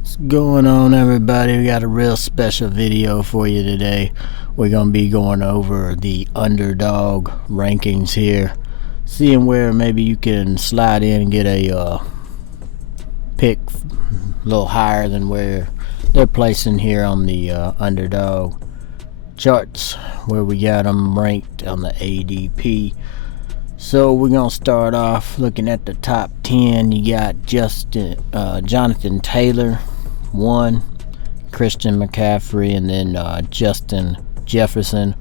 What's going on, everybody? We got a real special video for you today. We're going to be going over the Underdog Rankings here, seeing where maybe you can slide in and get a pick a little higher than where they're placing here on the Underdog charts, where we got them ranked on the ADP. So we're going to start off looking at the top 10. You got Jonathan Taylor, 1, Christian McCaffrey, and then Justin Jefferson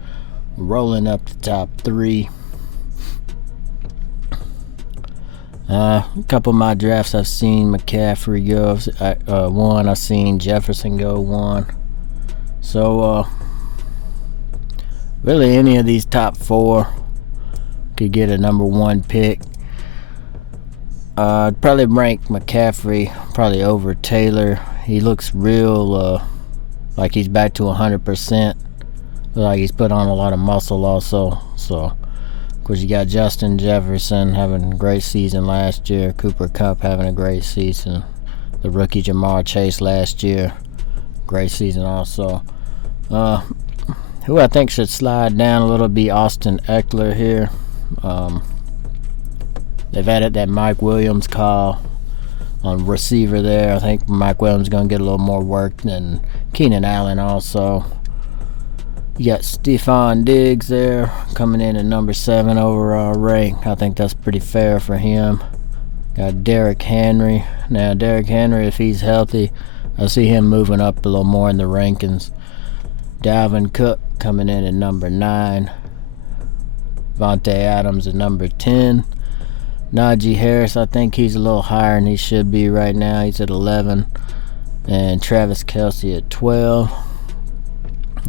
rolling up the top 3. A couple of my drafts I've seen McCaffrey go 1. I've seen Jefferson go 1. So really any of these top 4 could get a number 1 pick. I'd probably rank McCaffrey probably over Taylor. He looks real like he's back to 100%. Like he's put on a lot of muscle also. So of course you got Justin Jefferson having a great season last year. Cooper Kupp having a great season. The rookie Jamar Chase last year, great season also. Who I think should slide down a little be Austin Eckler here. They've added that Mike Williams call on receiver there. I think Mike Williams is going to get a little more work than Keenan Allen also. You got Stephon Diggs there coming in at number 7 overall rank. I think that's pretty fair for him. Got Derrick Henry. Now Derrick Henry, if he's healthy, I see him moving up a little more in the rankings. Dalvin Cook coming in at number 9. Vontae Adams at number 10. Najee Harris, I think he's a little higher than he should be right now. He's at 11. And Travis Kelce at 12.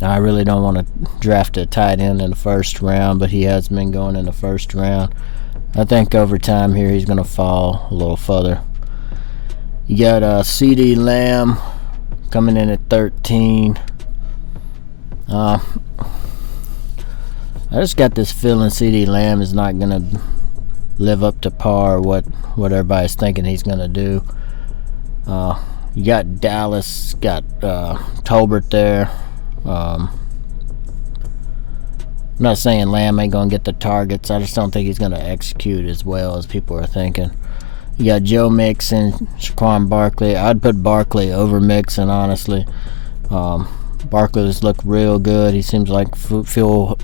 I really don't want to draft a tight end in the first round, but he has been going in the first round. I think over time here he's going to fall a little further. You got CeeDee Lamb coming in at 13. I just got this feeling CeeDee Lamb is not going to live up to par what everybody's thinking he's going to do. You got Dallas, got Tolbert there. I'm not saying Lamb ain't going to get the targets. I just don't think he's going to execute as well as people are thinking. You got Joe Mixon, Saquon Barkley. I'd put Barkley over Mixon, honestly. Barkley's look real good. He seems like full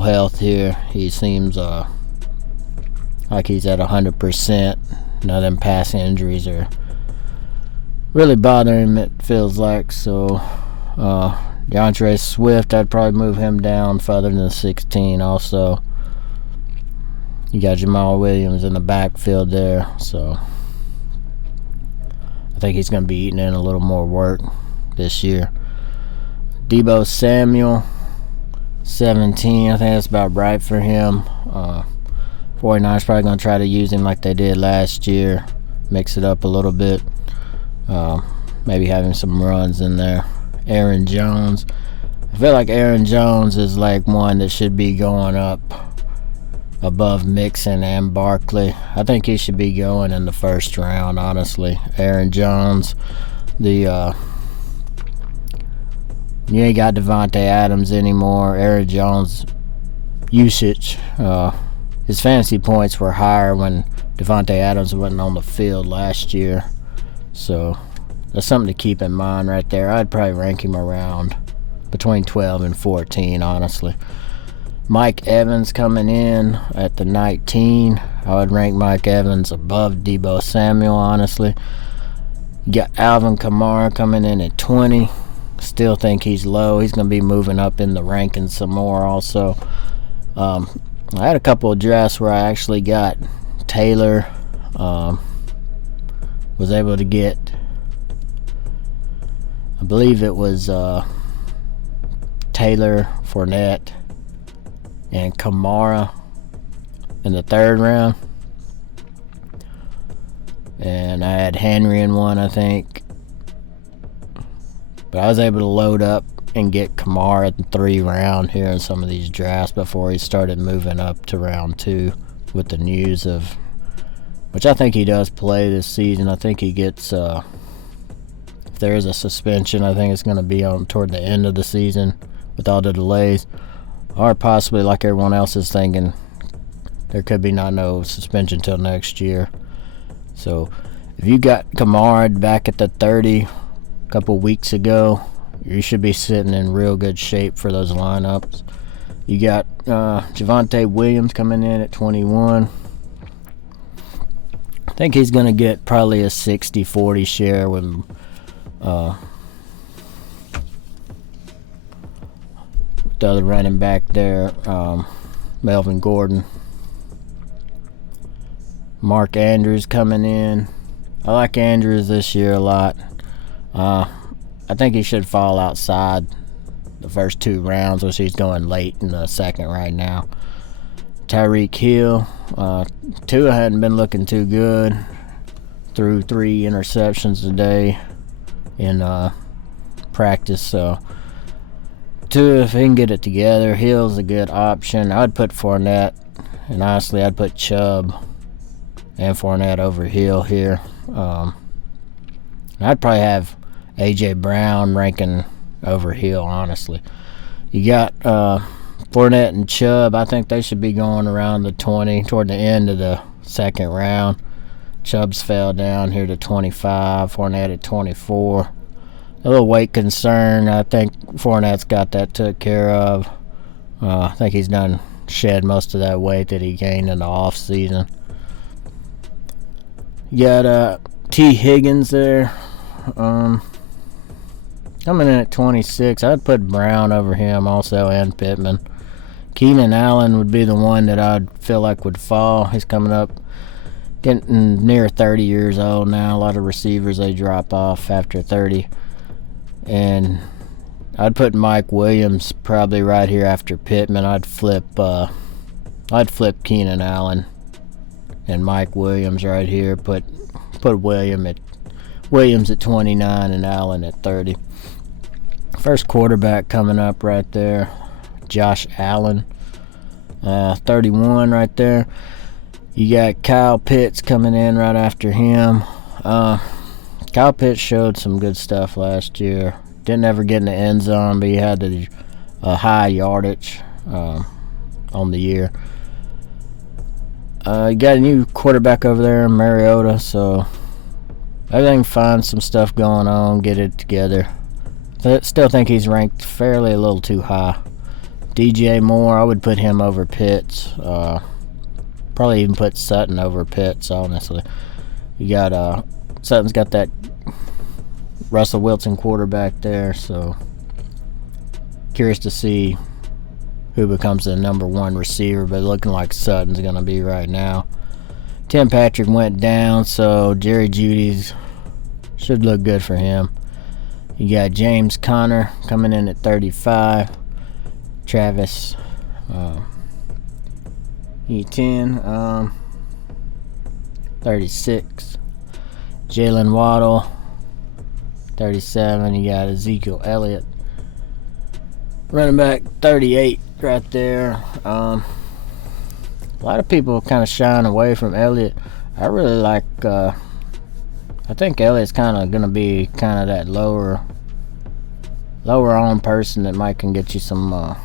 health here. He seems like he's at 100%. Them passing injuries are really bothering him, it feels like. So DeAndre Swift, I'd probably move him down further than 16 also. You got Jamal Williams in the backfield there. So I think he's going to be eating in a little more work this year. Deebo Samuel, 17. I think that's about right for him. 49ers probably going to try to use him like they did last year. Mix it up a little bit. Maybe having some runs in there. Aaron Jones. I feel like Aaron Jones is like one that should be going up above Mixon and Barkley. I think he should be going in the first round, honestly. Aaron Jones. You ain't got Devontae Adams anymore. Aaron Jones usage. His fantasy points were higher when Devontae Adams wasn't on the field last year. So that's something to keep in mind right there. I'd probably rank him around between 12 and 14, honestly. Mike Evans coming in at the 19. I would rank Mike Evans above Deebo Samuel, honestly. You got Alvin Kamara coming in at 20. Still think he's low. He's going to be moving up in the rankings some more also. I had a couple of drafts where I actually got Taylor. Was able to get, I believe it was Taylor, Fournette, and Kamara in the 3rd round. And I had Henry in one, I think. But I was able to load up and get Kamara at the 3rd round here in some of these drafts before he started moving up to round 2 with the news of, which I think he does play this season. I think he gets there is a suspension, I think it's going to be on toward the end of the season with all the delays. Or possibly, like everyone else is thinking, there could be no suspension till next year. So if you got Kamara back at the 30 a couple weeks ago, you should be sitting in real good shape for those lineups. You got Javonte Williams coming in at 21. I think he's going to get probably a 60-40 share with the other running back there, Melvin Gordon. Mark Andrews coming in. I like Andrews this year a lot. I think he should fall outside the first 2 rounds, which he's going late in the second right now. Tyreek Hill. Tua hadn't been looking too good. Threw 3 interceptions today in practice. So Tua, if he can get it together, Hill's a good option. I'd put Fournette, and honestly, I'd put Chubb and Fournette over Hill here. I'd probably have A.J. Brown ranking over Hill, honestly. You got Fournette and Chubb. I think they should be going around the 20 toward the end of the second round. Chubb's fell down here to 25, Fournette at 24. A little weight concern. I think Fournette's got that took care of. I think he's done shed most of that weight that he gained in the off season. You got T. Higgins there. Coming in at 26. I'd put Brown over him also, and Pittman. Keenan Allen would be the one that I'd feel like would fall. He's coming up, getting near 30 years old now. A lot of receivers, they drop off after 30. And I'd put Mike Williams probably right here after Pittman. I'd flip Keenan Allen and Mike Williams right here. Put Williams at 29 and Allen at 30. First quarterback coming up right there, Josh Allen, 31 right there. You got Kyle Pitts coming in right after him. Kyle Pitts showed some good stuff last year. Didn't ever get in the end zone, but he had the high yardage on the year. You got a new quarterback over there, Mariota, so everything find some stuff going on, get it together. Still think he's ranked fairly a little too high. DJ Moore, I would put him over Pitts. Probably even put Sutton over Pitts, honestly. You got Sutton's got that Russell Wilson quarterback there, so curious to see who becomes the number 1 receiver, but looking like Sutton's going to be right now. Tim Patrick went down, so Jerry Jeudy's should look good for him. You got James Conner coming in at 35. Travis Etienne, 36. Jalen Waddle, 37. You got Ezekiel Elliott, running back, 38 right there. A lot of people kind of shying away from Elliott. I really like, I think Elliott's kind of going to be kind of that lower on person that might can get you some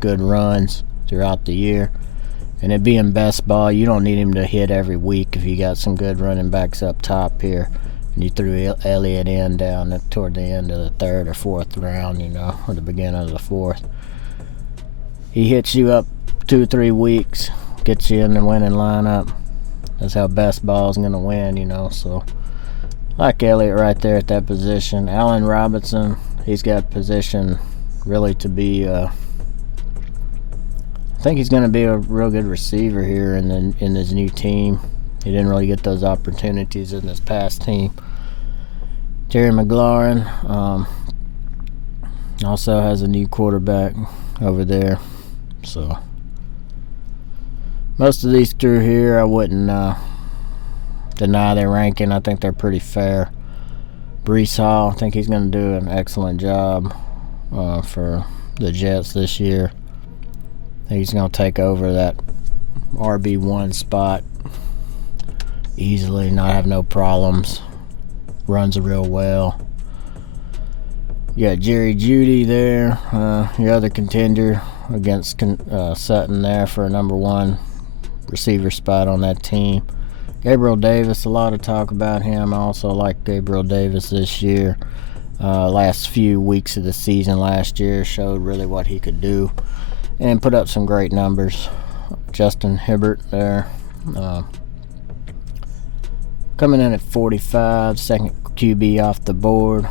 good runs throughout the year. And it being best ball, you don't need him to hit every week if you got some good running backs up top here. And you threw Elliott in down toward the end of the 3rd or 4th round, or the beginning of the 4th. He hits you up 2 or 3 weeks, gets you in the winning lineup. That's how best ball is going to win, so like Elliott right there at that position. Allen Robinson, he's got position really to be I think he's going to be a real good receiver here in his new team. He didn't really get those opportunities in his past team. Terry McLaurin also has a new quarterback over there. So most of these through here, I wouldn't deny their ranking. I think they're pretty fair. Breece Hall, I think he's going to do an excellent job for the Jets this year. I think he's going to take over that RB1 spot easily, not have no problems. Runs real well. You got Jerry Jeudy there, your other contender against Sutton there for a number 1 receiver spot on that team. Gabriel Davis, a lot of talk about him. I also like Gabriel Davis this year. Last few weeks of the season last year showed really what he could do and put up some great numbers. Justin Hibbert there, coming in at 45, second QB off the board.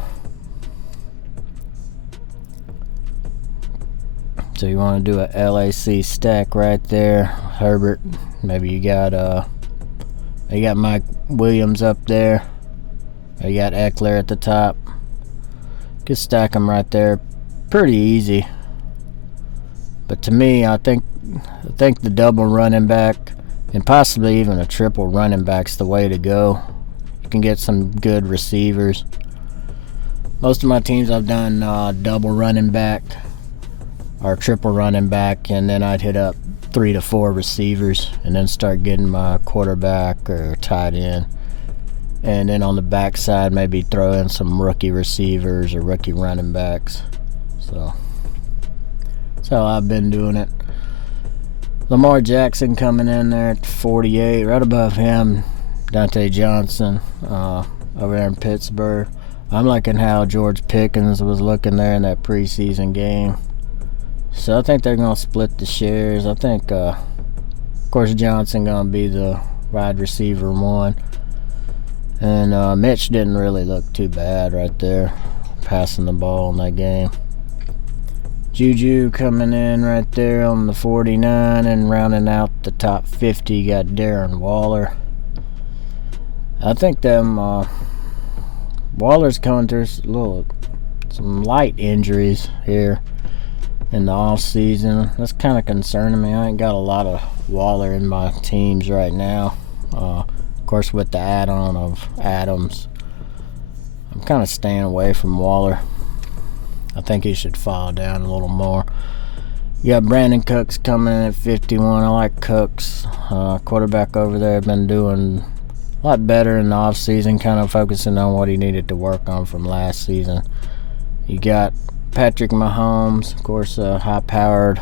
So you want to do a LAC stack right there. Herbert, maybe you got Mike Williams up there. You got Eckler at the top. Could stack them right there, pretty easy. But to me, I think the double running back and possibly even a triple running back's the way to go. You can get some good receivers. Most of my teams I've done double running back or triple running back, and then I'd hit up 3 to 4 receivers and then start getting my quarterback or tight end. And then on the backside, maybe throw in some rookie receivers or rookie running backs. So that's how I've been doing it. Lamar Jackson coming in there at 48. Right above him, Dante Johnson over there in Pittsburgh. I'm liking how George Pickens was looking there in that preseason game. So I think they're going to split the shares. I think, of course, Johnson going to be the wide receiver 1. And Mitch didn't really look too bad right there, passing the ball in that game. Juju coming in right there on the 49, and rounding out the top 50, you got Darren Waller. I think them Waller's coming through some light injuries here in the off season. That's kind of concerning me. I ain't got a lot of Waller in my teams right now. Of course, with the add-on of Adams, I'm kind of staying away from Waller. I think he should fall down a little more. You got Brandon Cooks coming in at 51. I like Cooks. Quarterback over there, been doing a lot better in the offseason, kind of focusing on what he needed to work on from last season. You got Patrick Mahomes, of course, high-powered,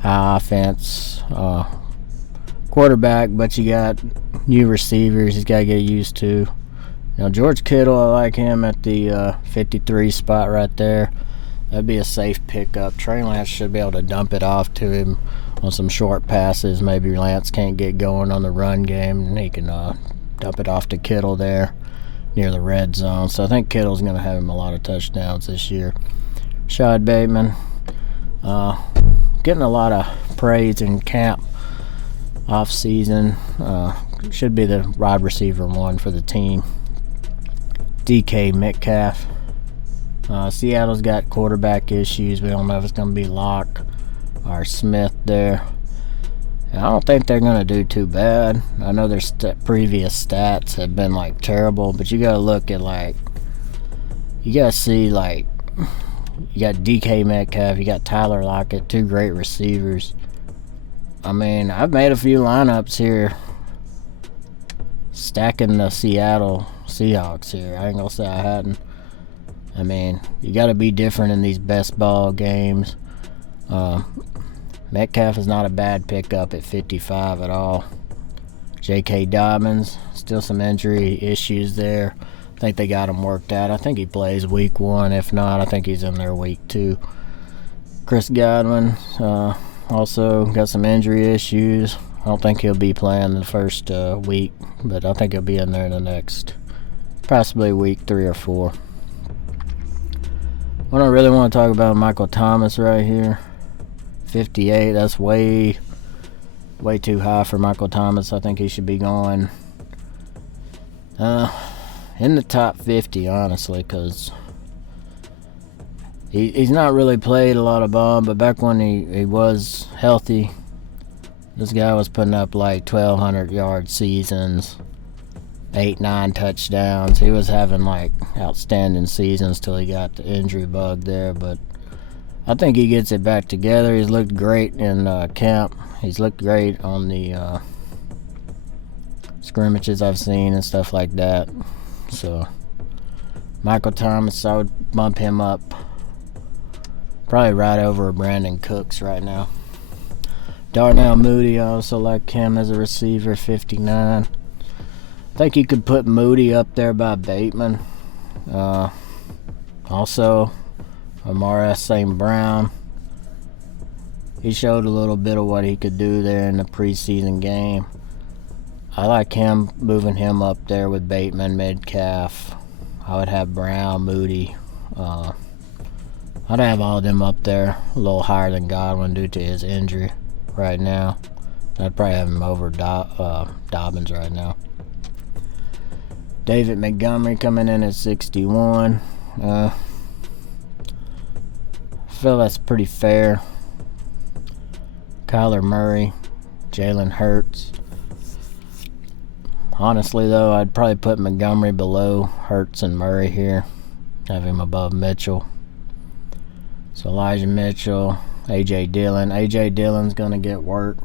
high offense quarterback, but you got new receivers he's got to get used to. George Kittle, I like him at the 53 spot right there. That'd be a safe pickup. Trey Lance should be able to dump it off to him on some short passes. Maybe Lance can't get going on the run game, and he can dump it off to Kittle there near the red zone. So I think Kittle's going to have him a lot of touchdowns this year. Rashad Bateman, getting a lot of praise in camp off season. Should be the wide receiver 1 for the team. DK Metcalf. Seattle's got quarterback issues. We don't know if it's going to be Locke or Smith there. And I don't think they're going to do too bad. I know their previous stats have been terrible, but you got to look at you got to see you got DK Metcalf, you got Tyler Lockett, 2 great receivers. I mean, I've made a few lineups here stacking the Seattle Seahawks here. I ain't gonna say I hadn't. I mean, you got to be different in these best ball games. Metcalf is not a bad pickup at 55 at all. J.K. Dobbins, still some injury issues there. I think they got him worked out. I think he plays week 1. If not, I think he's in there week 2. Chris Godwin also got some injury issues. I don't think he'll be playing the first week, but I think he'll be in there in the next, possibly week 3 or 4. What I really want to talk about Michael Thomas right here. 58, that's way too high for Michael Thomas. I think he should be going in the top 50, honestly, because he's not really played a lot of ball, but back when he was healthy, this guy was putting up 1,200-yard seasons, 8-9 touchdowns. He was having outstanding seasons till he got the injury bug there, but I think he gets it back together. He's looked great in camp. He's looked great on the scrimmages I've seen and stuff like that. So Michael Thomas, I would bump him up probably right over Brandon Cooks right now. Darnell Mooney, I also like him as a receiver, 59. I think you could put Moody up there by Bateman. Also, Amara St. Brown. He showed a little bit of what he could do there in the preseason game. I like him, moving him up there with Bateman, Metcalf. I would have Brown, Moody. I'd have all of them up there a little higher than Godwin due to his injury right now. I'd probably have him over Dobbins right now. David Montgomery coming in at 61. I feel that's pretty fair. Kyler Murray, Jalen Hurts. Honestly, though, I'd probably put Montgomery below Hurts and Murray here. Have him above Mitchell. So Elijah Mitchell, A.J. Dillon. A.J. Dillon's going to get work.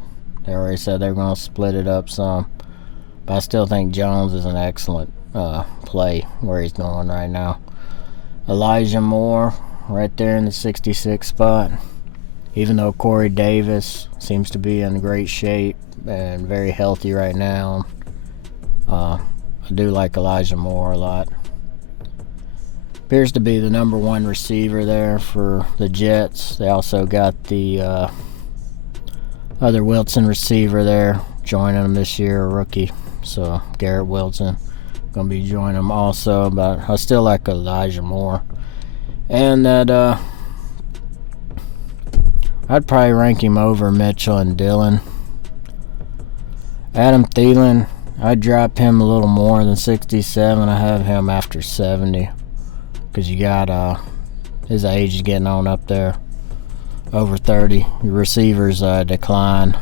They already said they're going to split it up some. But I still think Jones is an excellent play where he's going right now. Elijah Moore right there in the 66 spot. Even though Corey Davis seems to be in great shape and very healthy right now, I do like Elijah Moore a lot. Appears to be the number one receiver there for the Jets. They also got the other Wilson receiver there joining them this year, a rookie. So Garrett Wilson going to be joining them also. But I still like Elijah Moore. And that I'd probably rank him over Mitchell and Dillon. Adam Thielen, I'd drop him a little more than 67. I have him after 70. Because you got his age is getting on up there. Over 30. Your receivers decline.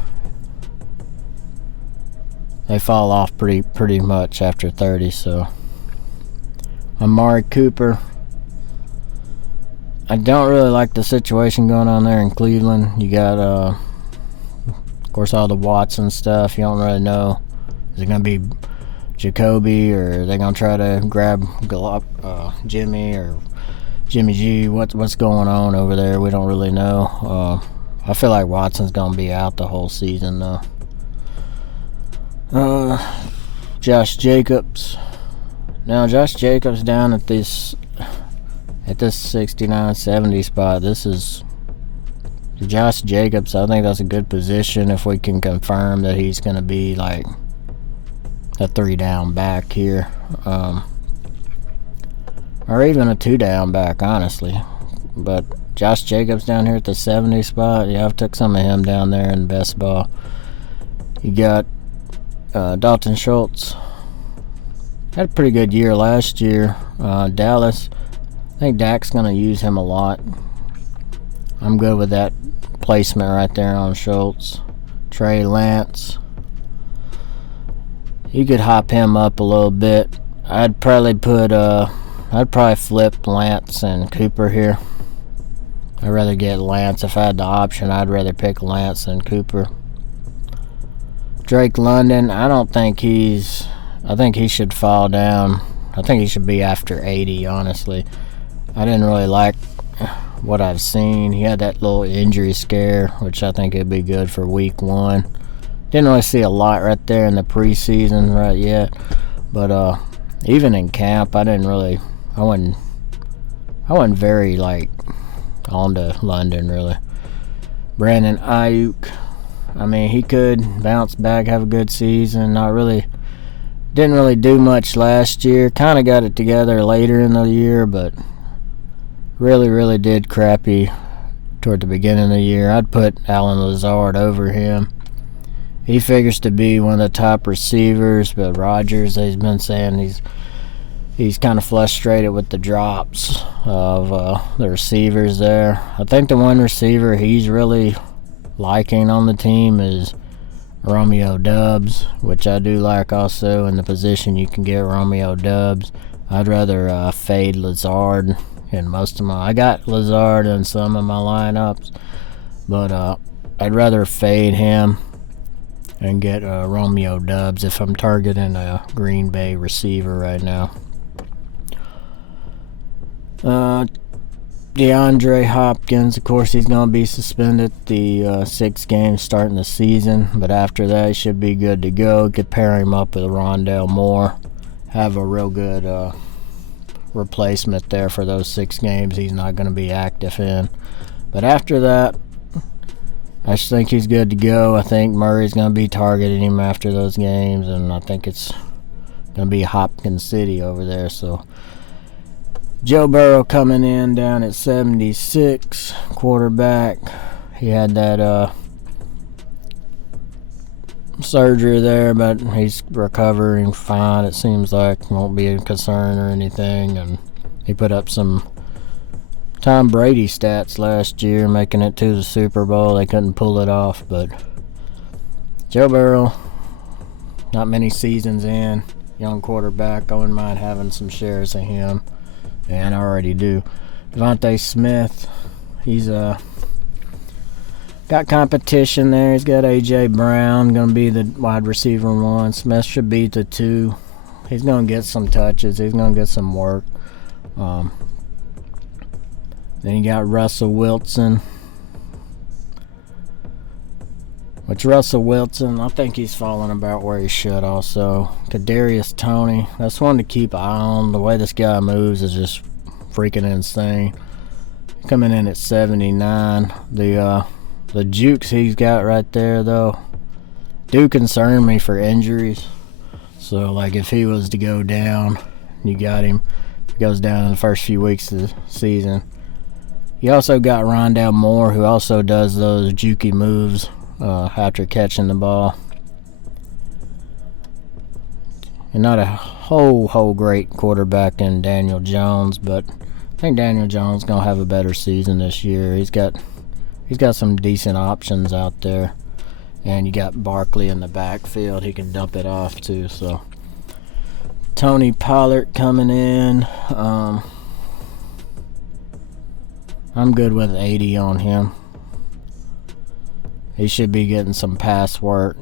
They fall off pretty much after 30. So Amari Cooper. I don't really like the situation going on there in Cleveland. You got, of course, all the Watson stuff. You don't really know. Is it going to be Jacoby, or are they going to try to grab Jimmy or Jimmy G? What's going on over there? We don't really know. I feel like Watson's going to be out the whole season, though. Josh Jacobs. Now, Josh Jacobs down at this 69-70 spot. This is Josh Jacobs. I think that's a good position if we can confirm that he's going to be like a 3-down back here, or even a 2-down back, honestly. But Josh Jacobs down here at the 70 spot. Yeah, I've took some of him down there in best ball. You got Dalton Schultz. Had a pretty good year last year. Dallas. I think Dak's going to use him a lot. I'm good with that placement right there on Schultz. Trey Lance. You could hop him up a little bit. I'd probably flip Lance and Cooper here. I'd rather get Lance. If I had the option, I'd rather pick Lance than Cooper. Drake London, I think he should fall down. I think he should be after 80, honestly. I didn't really like what I've seen. He had that little injury scare, which I think would be good for week 1. Didn't really see a lot right there in the preseason right yet. But even in camp, I wasn't very on to London really. Brandon Ayuk. I mean, he could bounce back, have a good season. Didn't really do much last year. Kind of got it together later in the year, but really did crappy toward the beginning of the year. I'd put Allen Lazard over him. He figures to be one of the top receivers, but Rodgers, he's been saying he's kind of frustrated with the drops of the receivers there. I think the one receiver he's really liking on the team is Romeo Doubs, which I do like also. In the position you can get Romeo Doubs. I'd rather fade Lazard in most of I got Lazard in some of my lineups, but I'd rather fade him and get Romeo Doubs if I'm targeting a Green Bay receiver right now. DeAndre Hopkins, of course, he's going to be suspended the 6 games starting the season, but after that, he should be good to go. Could pair him up with Rondale Moore, have a real good replacement there for those 6 games he's not going to be active in. But after that, I just think he's good to go. I think Murray's going to be targeting him after those games, and I think it's going to be Hopkins City over there. So Joe Burrow coming in down at 76, quarterback. He had that surgery there, but he's recovering fine. It seems like won't be a concern or anything. And he put up some Tom Brady stats last year, making it to the Super Bowl. They couldn't pull it off, but Joe Burrow, not many seasons in, young quarterback. I wouldn't mind having some shares of him. And I already do. Vontae Smith, he's got competition there. He's got A.J. Brown, going to be the wide receiver 1. Smith should be the 2. He's going to get some touches. He's going to get some work. Then you got Russell Wilson. Which Russell Wilson, I think he's falling about where he should also. Kadarius Toney, that's one to keep an eye on. The way this guy moves is just freaking insane. Coming in at 79. The jukes he's got right there, though, do concern me for injuries. So, like, if he was to go down, you got him. He goes down in the first few weeks of the season. You also got Rondale Moore, who also does those jukey moves after catching the ball. And not a whole great quarterback in Daniel Jones, but I think Daniel Jones gonna have a better season this year. He's got some decent options out there, and you got Barkley in the backfield. He can dump it off too. So Tony Pollard coming in. I'm good with 80 on him. He should be getting some pass work,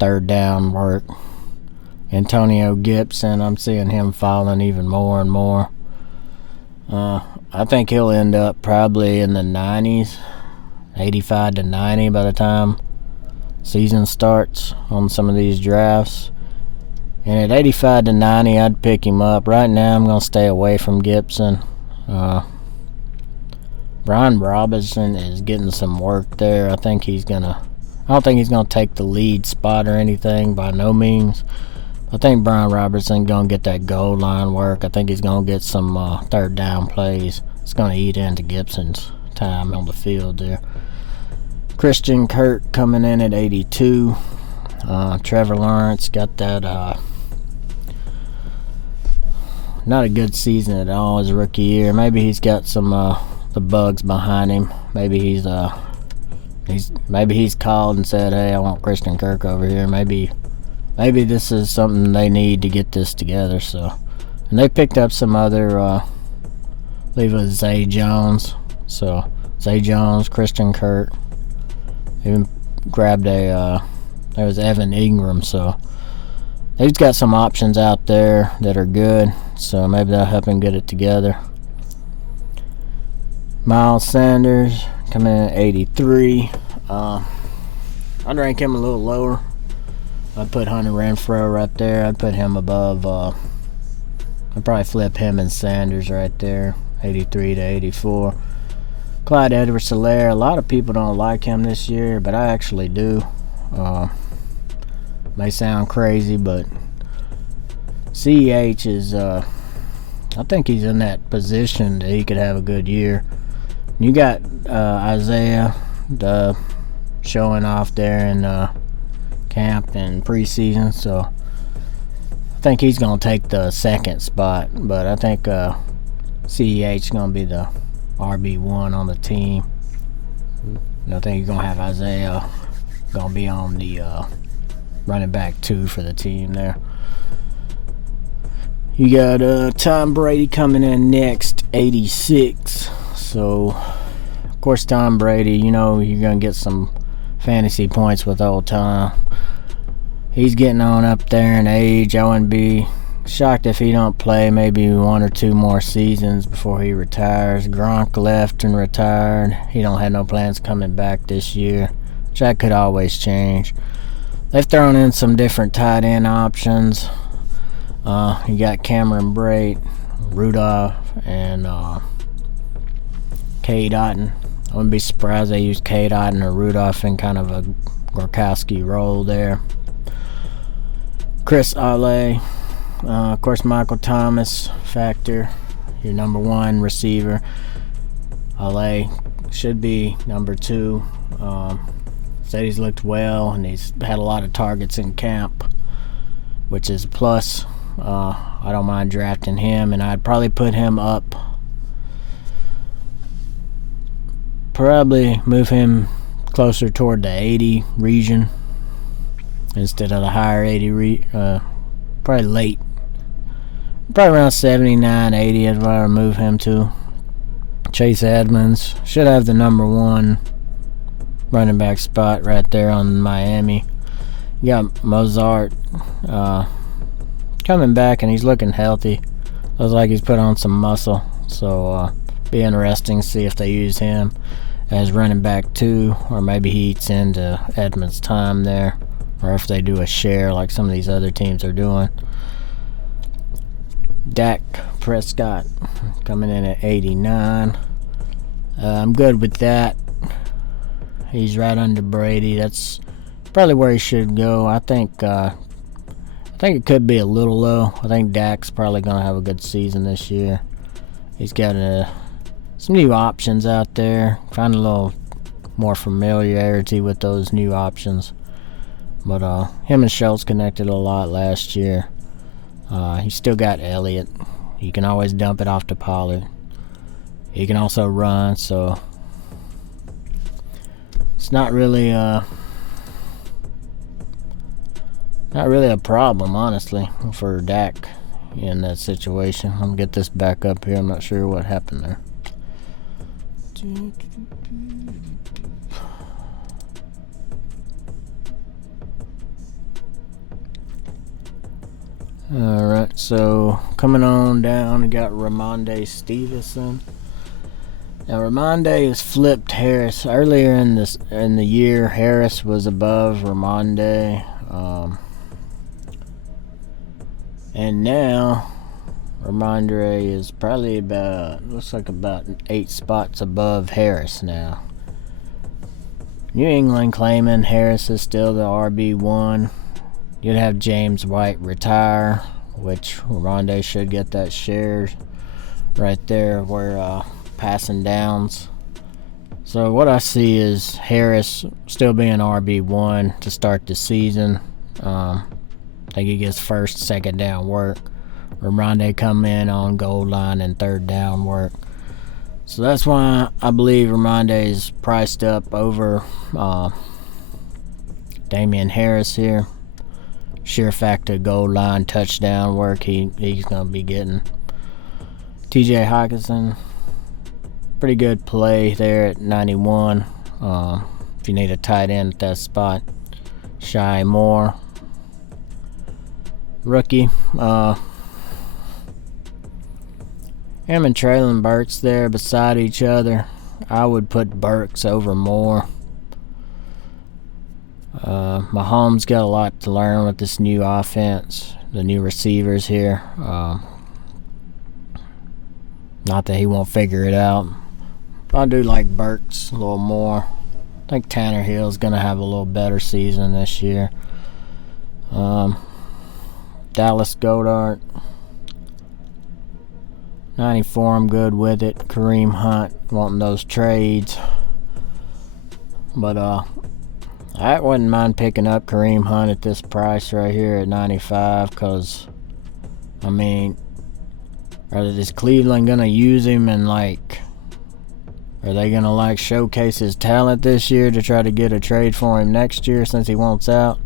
third down work. Antonio Gibson, I'm seeing him falling even more and more. I think he'll end up probably in the 90s, 85 to 90 by the time season starts on some of these drafts. And at 85 to 90, I'd pick him up. Right now, I'm going to stay away from Gibson. Brian Robinson is getting some work there. I don't think he's going to take the lead spot or anything, by no means. I think Brian Robertson going to get that goal line work. I think he's going to get some third down plays. It's going to eat into Gibson's time on the field there. Christian Kirk coming in at 82. Trevor Lawrence got that not a good season at all his rookie year. Maybe he's got some the bugs behind him. Maybe he's called and said, "Hey, I want Christian Kirk over here." Maybe this is something they need to get this together. So, and they picked up some other, I believe it was Zay Jones. So Zay Jones, Christian Kirk. Even grabbed there was Evan Ingram. So they've got some options out there that are good. So maybe that'll help him get it together. Miles Sanders coming in at 83. I'd rank him a little lower. I'd put Hunter Renfrow right there. I'd put him above. I'd probably flip him and Sanders right there, 83 to 84. Clyde Edwards-Helaire. A lot of people don't like him this year, but I actually do. May sound crazy, but CEH is. I think he's in that position that he could have a good year. You got Isaiah showing off there in camp and preseason, so I think he's going to take the second spot, but I think CEH is going to be the RB1 on the team. And I think you're going to have Isaiah going to be on the running back 2 for the team there. You got Tom Brady coming in next, 86. So, of course, Tom Brady, you know you're going to get some fantasy points with old Tom. He's getting on up there in age. I wouldn't be Shocked if he don't play maybe 1 or 2 more seasons before he retires. Gronk left and retired. He don't have no plans coming back this year, which that could always change. They've thrown in some different tight end options. You got Cameron Brate, Rudolph, and Cade Otton. I wouldn't be surprised they use Cade Otton or Rudolph in kind of a Gronkowski role there. Chris Olave. Of course, Michael Thomas factor, your number 1 receiver. Olave should be number 2. Said he's looked well, and he's had a lot of targets in camp, which is a plus. I don't mind drafting him, and I'd probably put him up. Probably move him closer toward the 80 region instead of the higher 80 probably late. Probably around 79, 80 is where I would move him to. Chase Edmonds should have the number 1 running back spot right there on Miami. You got Mozart coming back, and he's looking healthy. Looks like he's put on some muscle. So be interesting to see if they use him as running back 2, or maybe he eats into Edmonds' time there, or if they do a share like some of these other teams are doing. Dak Prescott coming in at 89. I'm good with that. He's right under Brady. That's probably where he should go. I think it could be a little low. I think Dak's probably going to have a good season this year. He's got some new options out there. Find a little more familiarity with those new options. But him and Schultz connected a lot last year. He still got Elliott. You can always dump it off to Pollard. He can also run, so it's not really a problem, honestly, for Dak in that situation. I'm gonna get this back up here. I'm not sure what happened there. Alright, so coming on down, we got Raimonde Stevenson. Now Raimonde has flipped Harris. Earlier in the year, Harris was above Raimonde. And now Raimonde is probably looks like about 8 spots above Harris now. New England claiming Harris is still the RB1. You'd have James White retire, which Raimonde should get that share right there where passing downs. So what I see is Harris still being RB1 to start the season. I think he gets first, second down work. Raimonde come in on goal line and third down work. So that's why I believe Raimonde is priced up over Damian Harris here. Sheer factor goal line touchdown work he's going to be getting. TJ Hawkinson, pretty good play there at 91. If you need a tight end at that spot. Shy Moore, rookie. Him and Traylon Burks there beside each other. I would put Burks over Moore. Mahomes got a lot to learn with this new offense, the new receivers here. Not that he won't figure it out. But I do like Burks a little more. I think Tannehill's going to have a little better season this year. Dallas Goedert, 94, I'm good with it. Kareem Hunt, wanting those trades. But I wouldn't mind picking up Kareem Hunt at this price right here at 95, because, I mean, is Cleveland going to use him and, like, are they going to, like, showcase his talent this year to try to get a trade for him next year since he wants out?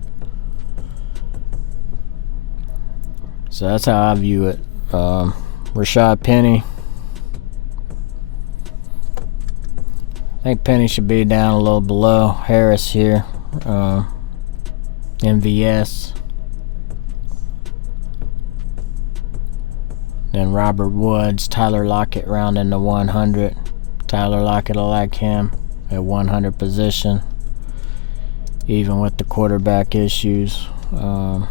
So that's how I view it. Rashad Penny. I think Penny should be down a little below Harris here. MVS. Then Robert Woods, Tyler Lockett rounding to 100. Tyler Lockett, I like him at 100 position, even with the quarterback issues. Now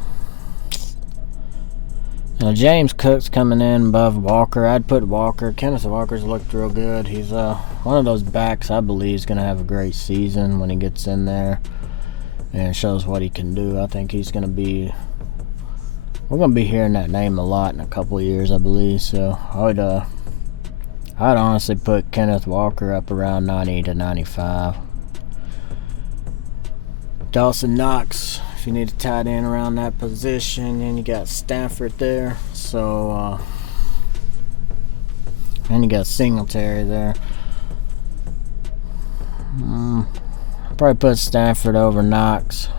James Cook's coming in above Walker. I'd put Walker. Kenneth Walker's looked real good. He's one of those backs I believe is going to have a great season when he gets in there and shows what he can do. I think he's going to be... We're going to be hearing that name a lot in a couple of years, I believe. So I'd honestly put Kenneth Walker up around 90 to 95. Dawson Knox, if you need a tight end around that position, and you got Stafford there. So, and you got Singletary there. Probably put Stafford over Knox.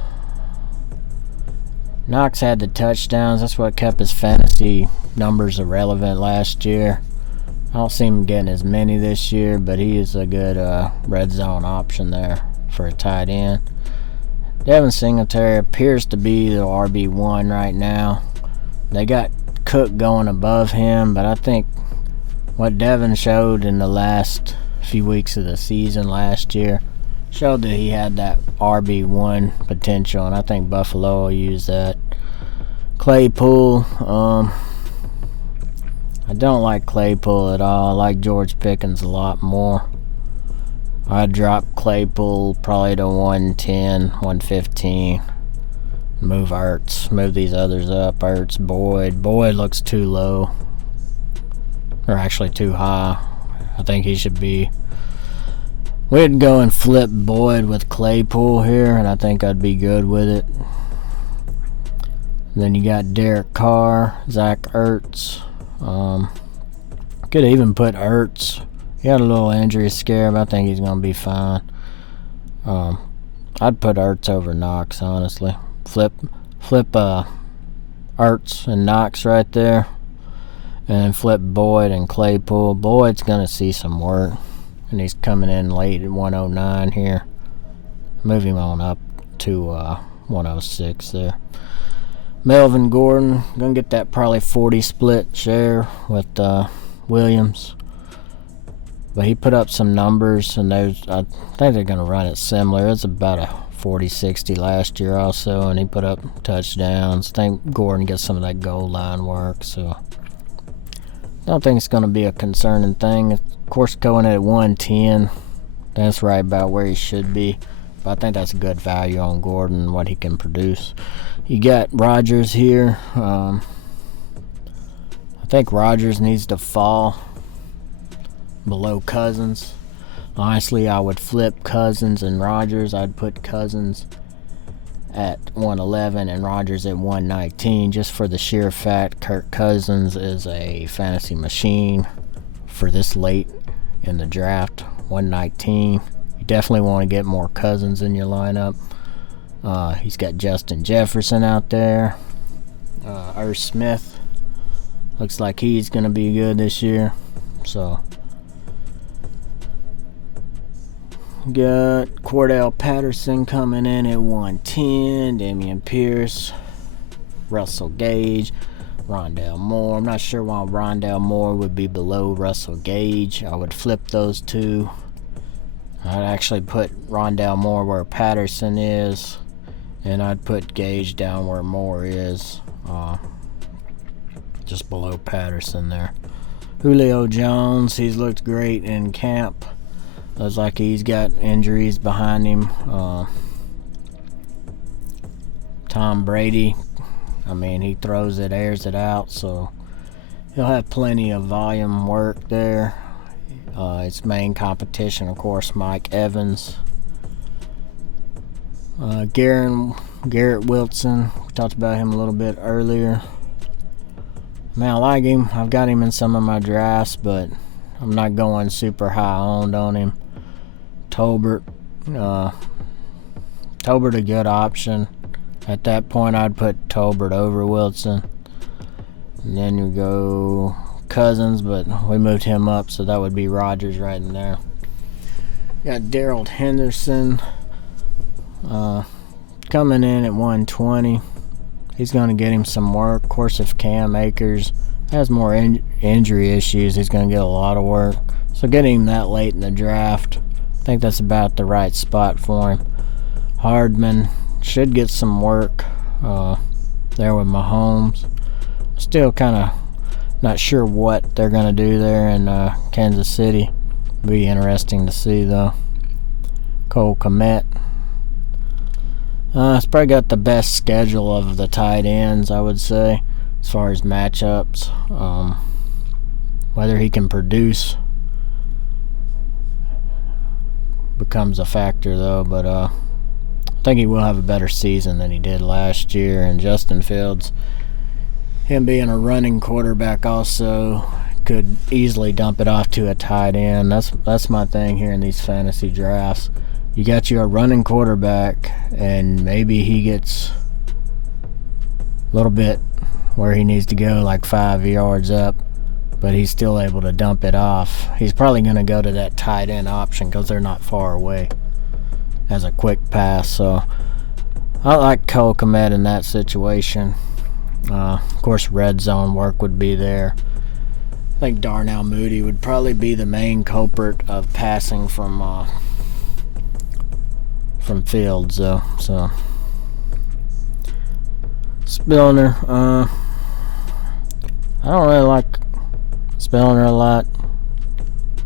Knox had the touchdowns. That's what kept his fantasy numbers irrelevant last year. I don't see him getting as many this year, but he is a good red zone option there for a tight end. Devin Singletary appears to be the RB1 right now. They got Cook going above him, but I think what Devin showed in the last few weeks of the season last year showed that he had that RB1 potential, and I think Buffalo will use that. Claypool, I don't like Claypool at all. I like George Pickens a lot more. I'd drop Claypool probably to 110, 115. Move Ertz. Move these others up. Ertz, Boyd. Boyd looks too low. Or actually too high. I think he should be... We'd go and flip Boyd with Claypool here, and I think I'd be good with it. Then you got Derek Carr, Zach Ertz. Could even put Ertz. He had a little injury scare, but I think he's going to be fine. I'd put Ertz over Knox, honestly. Flip Ertz and Knox right there. And then flip Boyd and Claypool. Boyd's going to see some work. And he's coming in late at 109 here. Move him on up to 106 there. Melvin Gordon, gonna get that probably 40 split share with Williams. But he put up some numbers, and I think they're gonna run it similar. It's about a 40-60 last year also, and he put up touchdowns. I think Gordon gets some of that goal line work, so I don't think it's gonna be a concerning thing. Of course, going at 110, that's right about where he should be. But I think that's a good value on Gordon, what he can produce. You got Rodgers here. I think Rodgers needs to fall below Cousins. Honestly, I would flip Cousins and Rodgers. I'd put Cousins at 111 and Rodgers at 119, just for the sheer fact Kirk Cousins is a fantasy machine for this late in the draft. 119. You definitely want to get more Cousins in your lineup. He's got Justin Jefferson out there. Irv Smith looks like he's going to be good this year. So, got Cordell Patterson coming in at 110. Dameon Pierce, Russell Gage, Rondale Moore. I'm not sure why Rondale Moore would be below Russell Gage. I would flip those two. I'd actually put Rondale Moore where Patterson is, and I'd put Gage down where Moore is, just below Patterson there. Julio Jones, he's looked great in camp. Looks like he's got injuries behind him. Tom Brady, I mean, he throws it, airs it out, so he'll have plenty of volume work there. Its main competition, of course, Mike Evans. Garrett Wilson, we talked about him a little bit earlier. Man, I like him. I've got him in some of my drafts, but I'm not going super high owned on him. Tolbert a good option. At that point, I'd put Tolbert over Wilson. And then you go Cousins, but we moved him up, so that would be Rodgers right in there. Got Darrell Henderson coming in at 120. He's going to get him some work. Of course, if Cam Akers has more injury issues. He's going to get a lot of work. So getting him that late in the draft, I think that's about the right spot for him. Hardman should get some work there with Mahomes. Still kind of not sure what they're going to do there in Kansas City. Be interesting to see, though. Cole Kmet. It's probably got the best schedule of the tight ends, I would say, as far as matchups. Whether he can produce becomes a factor, though. But I think he will have a better season than he did last year. And Justin Fields, him being a running quarterback, also could easily dump it off to a tight end. That's my thing here in these fantasy drafts. You got you a running quarterback, and maybe he gets a little bit where he needs to go, like 5 yards up, but he's still able to dump it off. He's probably going to go to that tight end option because they're not far away as a quick pass. So I like Cole Kmet in that situation. Of course, red zone work would be there. I think Darnell Mooney would probably be the main culprit of passing from Fields, though. So Spillner, I don't really like Spillner a lot.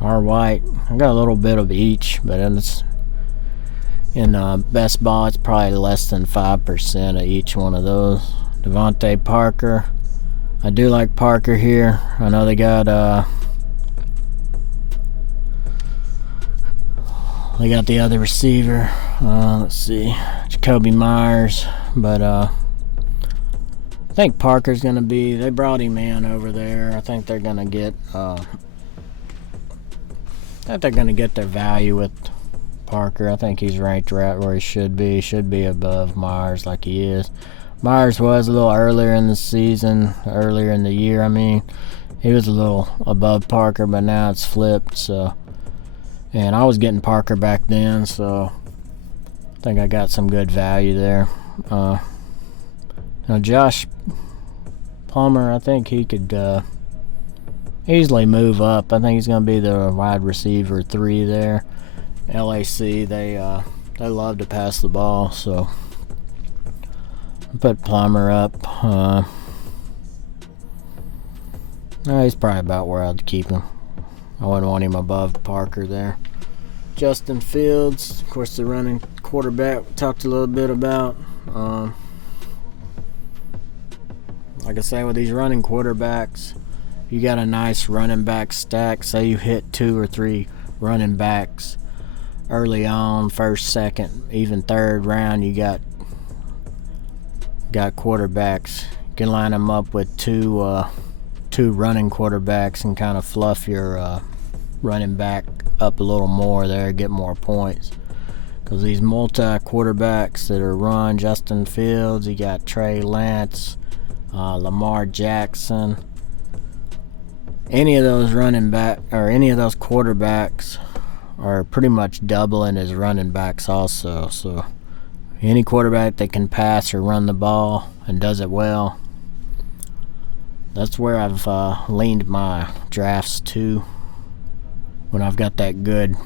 Or White, I got a little bit of each, but it's in best ball, it's probably less than 5% of each one of those. Devontae Parker, I do like Parker here. I know they got the other receiver. Let's see, Jacoby Myers, but I think Parker's gonna be. They brought him in over there. I think they're gonna get. I think they're gonna get their value with Parker. I think he's ranked right where he should be. He should be above Myers, like he is. Myers was a little earlier in the season, earlier in the year. I mean, he was a little above Parker, but now it's flipped. So, and I was getting Parker back then, so I think I got some good value there. Now Josh Palmer, I think he could easily move up. I think he's going to be the wide receiver 3 there. LAC, they love to pass the ball, so put Palmer up. He's probably about where I'd keep him. I wouldn't want him above Parker there. Justin Fields, of course, the running quarterback we talked a little bit about. Like I say, with these running quarterbacks, you got a nice running back stack. Say you hit 2 or 3 running backs early on, first, second, even third round, you got quarterbacks. You can line them up with two running quarterbacks and kind of fluff your running back up a little more there, get more points. Because these multi-quarterbacks that are run, Justin Fields, you got Trey Lance, Lamar Jackson, any of those running back or any of those quarterbacks are pretty much doubling as running backs also. So any quarterback that can pass or run the ball and does it well, that's where I've leaned my drafts to when I've got that good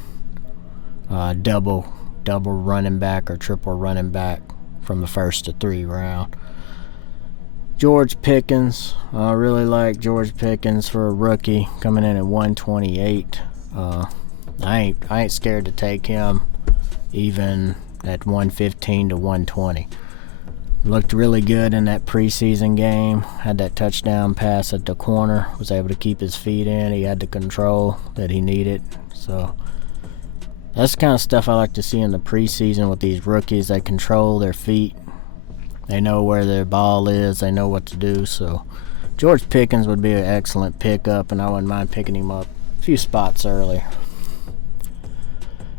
double running back or triple running back from the first to 3 round. George Pickens, I really like George Pickens for a rookie, coming in at 128. I ain't scared to take him even at 115 to 120. Looked really good in that preseason game. Had that touchdown pass at the corner. Was able to keep his feet in. He had the control that he needed. So that's the kind of stuff I like to see in the preseason with these rookies. They control their feet. They know where their ball is. They know what to do. So George Pickens would be an excellent pickup, and I wouldn't mind picking him up a few spots earlier.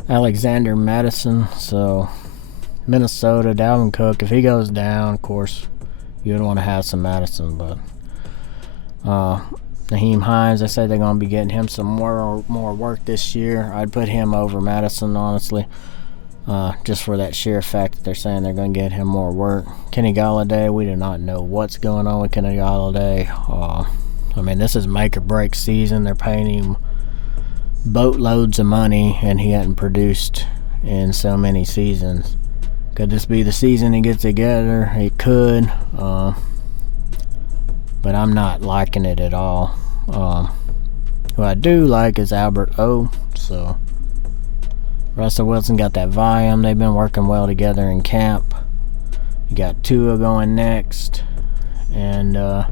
Alexander Madison, so Minnesota, Dalvin Cook, if he goes down, of course, you would want to have some Madison, but Naheem Hines, I say they're going to be getting him some more work this year. I'd put him over Madison, honestly, just for that sheer fact that they're saying they're going to get him more work. Kenny Gallaudet, we do not know what's going on with Kenny Gallaudet. I mean, this is make or break season. They're paying him boatloads of money, and he hadn't produced in so many seasons. Could this be the season he gets together? It could, but I'm not liking it at all. Who I do like is Albert O. So Russell Wilson got that volume. They've been working well together in camp. You got Tua going next, and I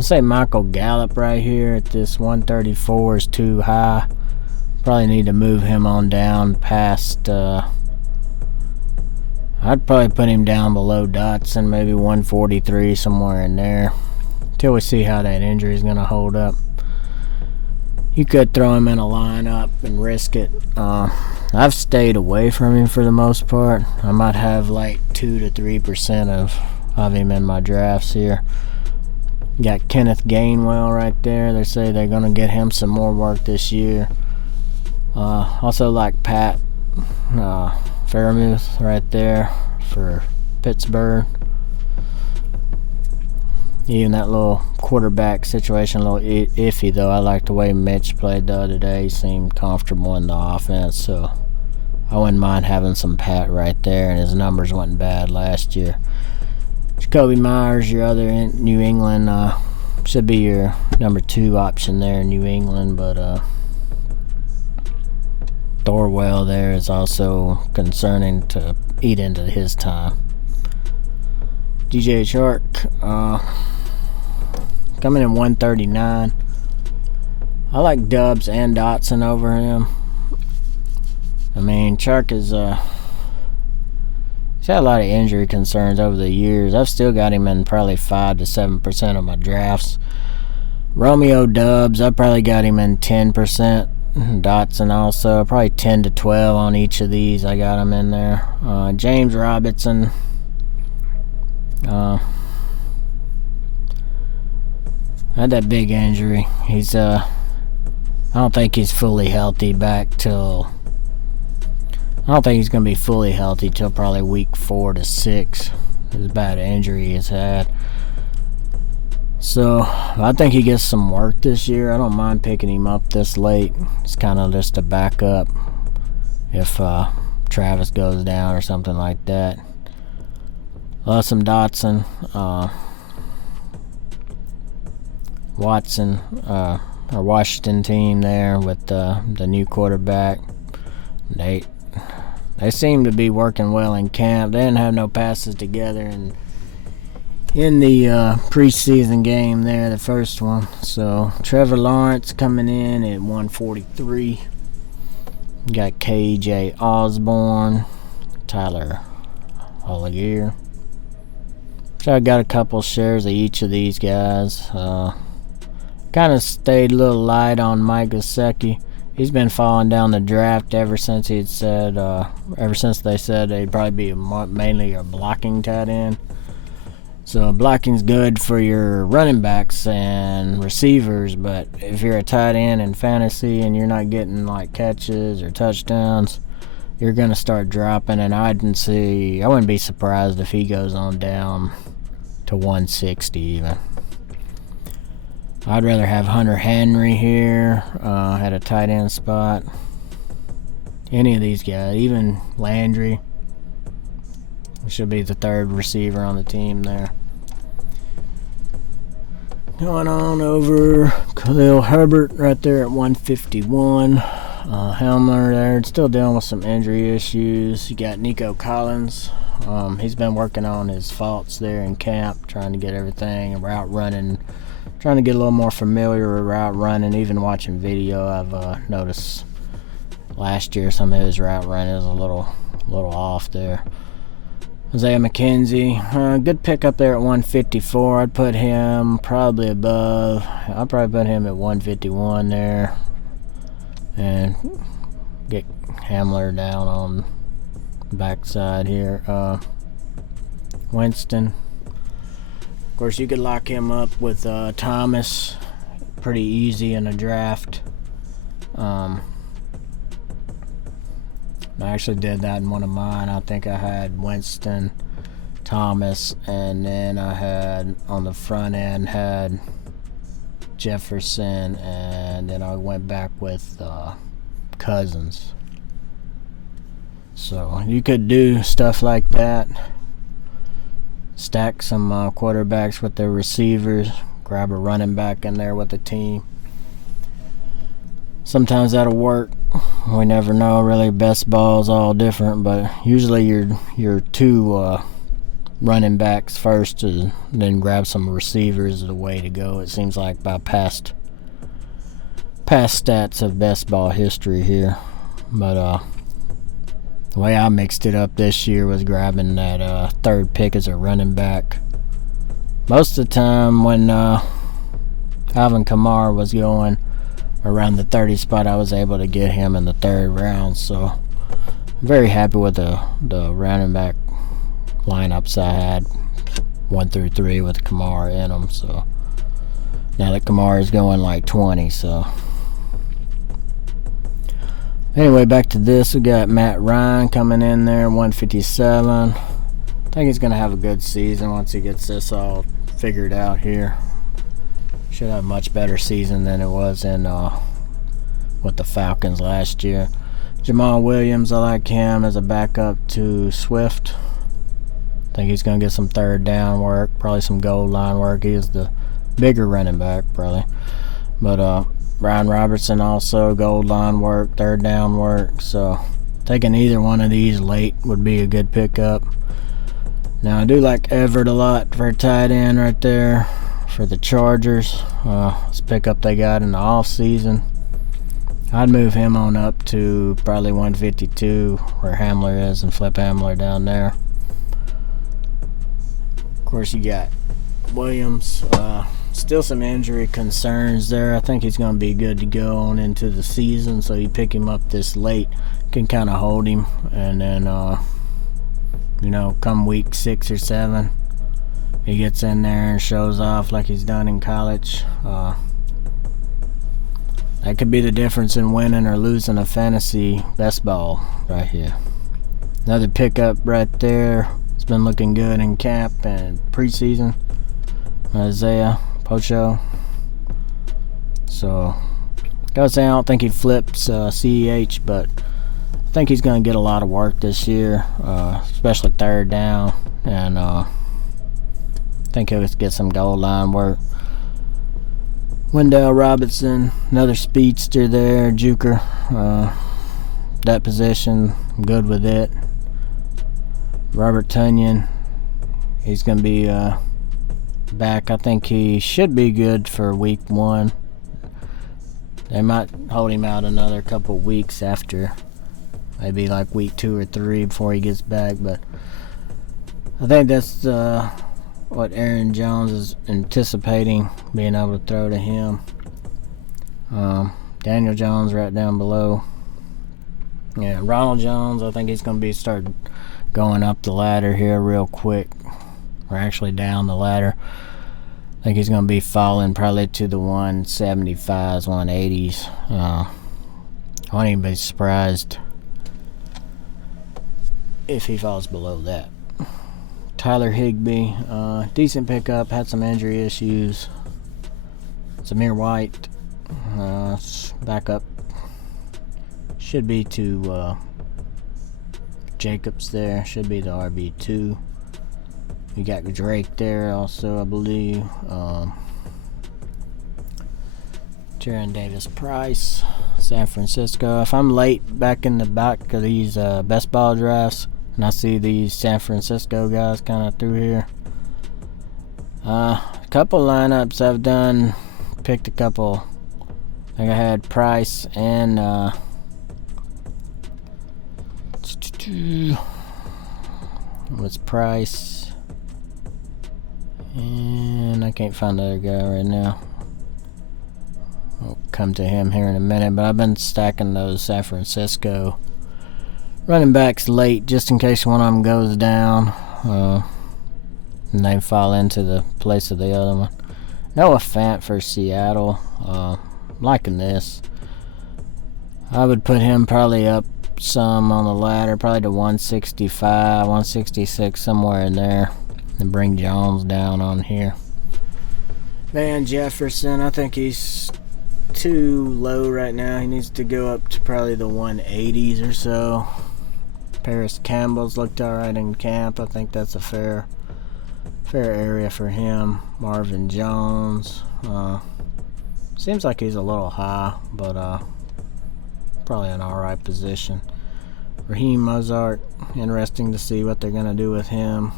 say Michael Gallup right here at this 134 is too high. Probably need to move him on down past. I'd probably put him down below Dotson, maybe 143, somewhere in there, until we see how that injury is going to hold up. You could throw him in a lineup and risk it. I've stayed away from him for the most part. I might have like 2 to 3% of him in my drafts here. You got Kenneth Gainwell right there. They say they're going to get him some more work this year. Also like Pat Freiermuth right there for Pittsburgh. Even that little quarterback situation, a little iffy though. I like the way Mitch played the other day. He seemed comfortable in the offense, so I wouldn't mind having some Pat right there, and his numbers wasn't bad last year. Jacoby Myers, your other New England, should be your number 2 option there in New England, but Thorwell there is also concerning to eat into his time. DJ Chark, coming in 139. I like Dubs and Dotson over him. I mean, Chark is he's had a lot of injury concerns over the years. I've still got him in probably 5 to 7% of my drafts. Romeo Dubs, I probably got him in 10%. Dotson also, probably 10 to 12 on each of these. I got him in there. James Robinson. Had that big injury. He's I don't think he's fully healthy back till. I don't think he's gonna be fully healthy till probably week 4 to 6. It's a bad injury he's had. So I think he gets some work this year. I don't mind picking him up this late. It's kind of just a backup if Travis goes down or something like that. Some Dotson, Watson, our Washington team there with the new quarterback. They seem to be working well in camp. They didn't have no passes together in the preseason game there, the first one. So Trevor Lawrence coming in at 143. You got KJ Osborne, Tyler Algier. So I got a couple shares of each of these guys. Kind of stayed a little light on Mike Gesicki. He's been falling down the draft ever since they said they'd probably be mainly a blocking tight end. So blocking's good for your running backs and receivers, but if you're a tight end in fantasy and you're not getting like catches or touchdowns, you're gonna start dropping. And I wouldn't be surprised if he goes on down to 160 even. I'd rather have Hunter Henry here at a tight end spot. Any of these guys, even Landry. Should be the third receiver on the team there. Going on over Khalil Herbert right there at 151. Helmer there, still dealing with some injury issues. You got Nico Collins. He's been working on his faults there in camp, trying to get everything, route running, trying to get a little more familiar with route running. Even watching video, I've noticed last year some of his route running is a little off there. Isaiah McKenzie, good pick up there at 154. I'd put him probably above. I'd probably put him at 151 there, and get Hamler down on the backside here. Winston. Of course, you could lock him up with Thomas pretty easy in a draft. I actually did that in one of mine. I think I had Winston, Thomas, and then I had on the front end had Jefferson, and then I went back with Cousins. So you could do stuff like that. Stack some quarterbacks with their receivers. Grab a running back in there with the team. Sometimes that'll work. We never know, really. Best ball is all different, but usually your two running backs first, and then grab some receivers is the way to go. It seems like by past stats of best ball history here. But the way I mixed it up this year was grabbing that third pick as a running back. Most of the time when Alvin Kamara was going around the 30 spot, I was able to get him in the third round. So I'm very happy with the running back lineups I had, 1 through 3 with Kamara in them. So now that Kamara is going like 20. So anyway, back to this. We got Matt Ryan coming in there, 157. I think he's going to have a good season once he gets this all figured out here. Should have a much better season than it was in with the Falcons last year. Jamal Williams, I like him as a backup to Swift. I think he's going to get some third down work, probably some goal line work. He is the bigger running back, probably. But Brian Robertson also, goal line work, third down work. So taking either one of these late would be a good pickup. Now I do like Everett a lot for a tight end right there for the Chargers. This pickup they got in the off season. I'd move him on up to probably 152 where Hamler is, and flip Hamler down there. Of course, you got Williams. Still some injury concerns there. I think he's going to be good to go on into the season, so you pick him up this late, can kind of hold him, and then come week 6 or 7, he gets in there and shows off like he's done in college. That could be the difference in winning or losing a fantasy best ball right here. Another pickup right there. It's been looking good in camp and preseason. Isaiah Pocho. So, gotta say I don't think he flips CEH, but I think he's going to get a lot of work this year, especially third down, and I think he'll get some goal line work. Wendell Robinson, another speedster there, juker. That position, I'm good with it. Robert Tonyan, he's going to be back. I think he should be good for week 1. They might hold him out another couple weeks after, maybe like week 2 or 3 before he gets back. But I think that's what Aaron Jones is anticipating, being able to throw to him. Daniel Jones right down below. Yeah, Ronald Jones, I think he's going to be start going up the ladder here real quick. Or actually down the ladder. I think he's going to be falling probably to the 175s, 180s. I won't even be surprised if he falls below that. Tyler Higbee, decent pickup, had some injury issues. Zamir White, backup, should be to Jacobs there, should be the RB2. You got Drake there also, I believe. Jaron Davis Price, San Francisco. If I'm late back in the back of these best ball drafts, and I see these San Francisco guys kind of through here. A couple lineups I've done, picked a couple. I think I had Price and what's Price? And I can't find the other guy right now. I'll come to him here in a minute, but I've been stacking those San Francisco running backs late, just in case one of them goes down, and they fall into the place of the other one. Noah Fant for Seattle. Liking this. I would put him probably up some on the ladder, probably to 165, 166, somewhere in there, and bring Jones down on here. Van Jefferson, I think he's too low right now. He needs to go up to probably the 180s or so. Paris Campbell's looked alright in camp. I think that's a fair area for him. Marvin Jones, seems like he's a little high, but probably an alright position. Raheem Mozart, interesting to see what they're going to do with him.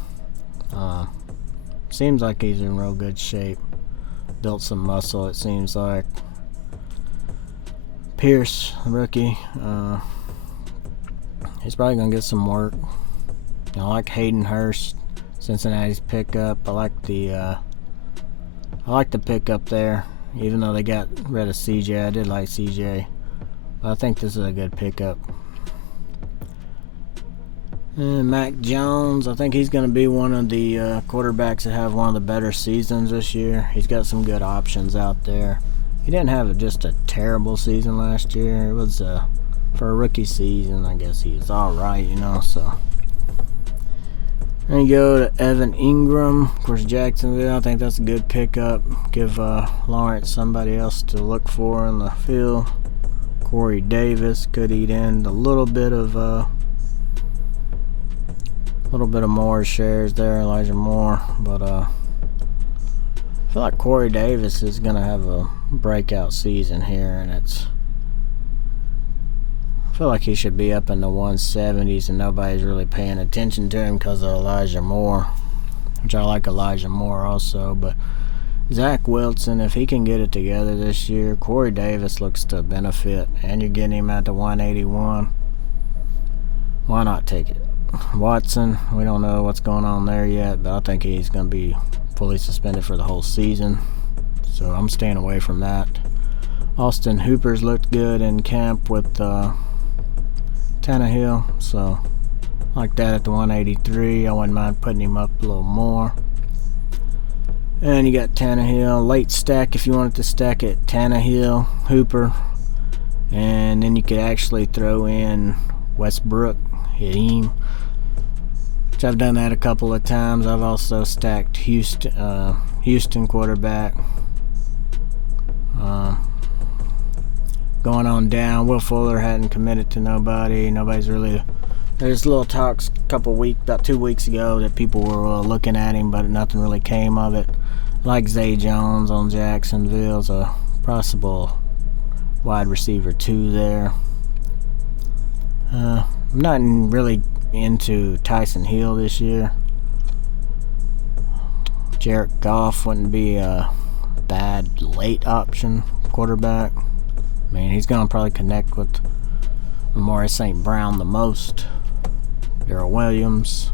Seems like he's in real good shape. Built some muscle, it seems like. Pierce, rookie, he's probably going to get some work. I like Hayden Hurst, Cincinnati's pickup. I like the pickup there, even though they got rid of CJ. I did like CJ, but I think this is a good pickup. And Mac Jones, I think he's going to be one of the quarterbacks that have one of the better seasons this year. He's got some good options out there. He didn't have just a terrible season last year. It was for a rookie season, I guess he was all right, so. Then you go to Evan Ingram, of course, Jacksonville. I think that's a good pickup. Give Lawrence somebody else to look for in the field. Corey Davis could eat in a little bit of more shares there, Elijah Moore, but I feel like Corey Davis is gonna have a breakout season here, and I feel like he should be up in the 170s, and nobody's really paying attention to him because of Elijah Moore, which I like Elijah Moore also. But Zach Wilson, if he can get it together this year, Corey Davis looks to benefit, and you're getting him at the 181. Why not take it? Watson, we don't know what's going on there yet, but I think he's going to be fully suspended for the whole season, so I'm staying away from that. Austin Hooper's looked good in camp with Tannehill, so like that at the 183. I wouldn't mind putting him up a little more. And you got Tannehill, late stack if you wanted to stack it, Tannehill, Hooper, and then you could actually throw in Westbrook, Raheem, which I've done that a couple of times. I've also stacked Houston quarterback. Going on down, Will Fuller hadn't committed to nobody. Nobody's really. There's little talks about 2 weeks ago that people were looking at him, but nothing really came of it. Like Zay Jones on Jacksonville's a possible wide receiver 2 there. I'm not really into Tyson Hill this year. Jared Goff wouldn't be a bad late option quarterback. I mean, he's going to probably connect with Amari St. Brown the most. Gabriel Williams.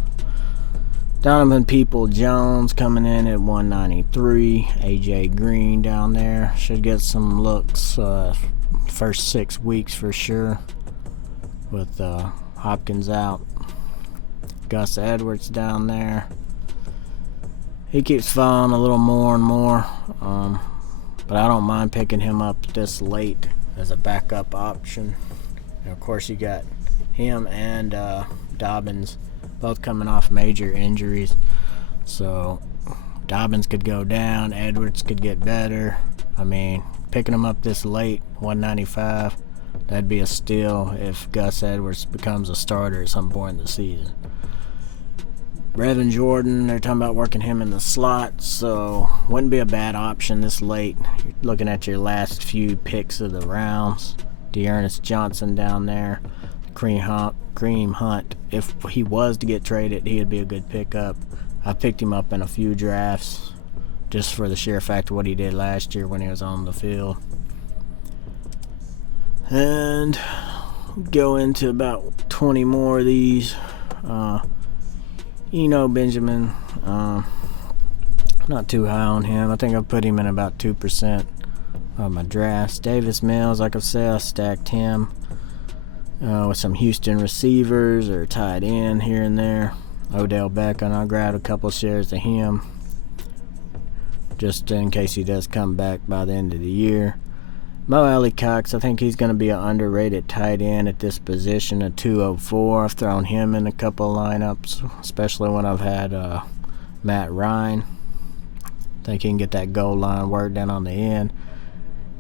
Donovan People-Jones coming in at 193. AJ Green down there. Should get some looks first 6 weeks for sure, with Hopkins out. Gus Edwards down there. He keeps falling a little more and more, but I don't mind picking him up this late as a backup option. And of course, you got him and Dobbins both coming off major injuries, so Dobbins could go down, Edwards could get better. I mean, picking him up this late, 195, that'd be a steal if Gus Edwards becomes a starter at some point in the season. Brevin Jordan, they're talking about working him in the slot, so wouldn't be a bad option this late. You're looking at your last few picks of the rounds. Dearness Johnson down there. Kareem Hunt, if he was to get traded, he'd be a good pickup. I picked him up in a few drafts just for the sheer fact of what he did last year when he was on the field. And go into about 20 more of these. Benjamin, not too high on him. I think I put him in about 2% of my drafts. Davis Mills, like I said, I stacked him with some Houston receivers or tight end here and there. Odell Beckham, I grabbed a couple shares of him just in case he does come back by the end of the year. Mo Alley-Cox, I think he's going to be an underrated tight end at this position, a 204. I've thrown him in a couple of lineups, especially when I've had Matt Ryan. think he can get that goal line work down on the end.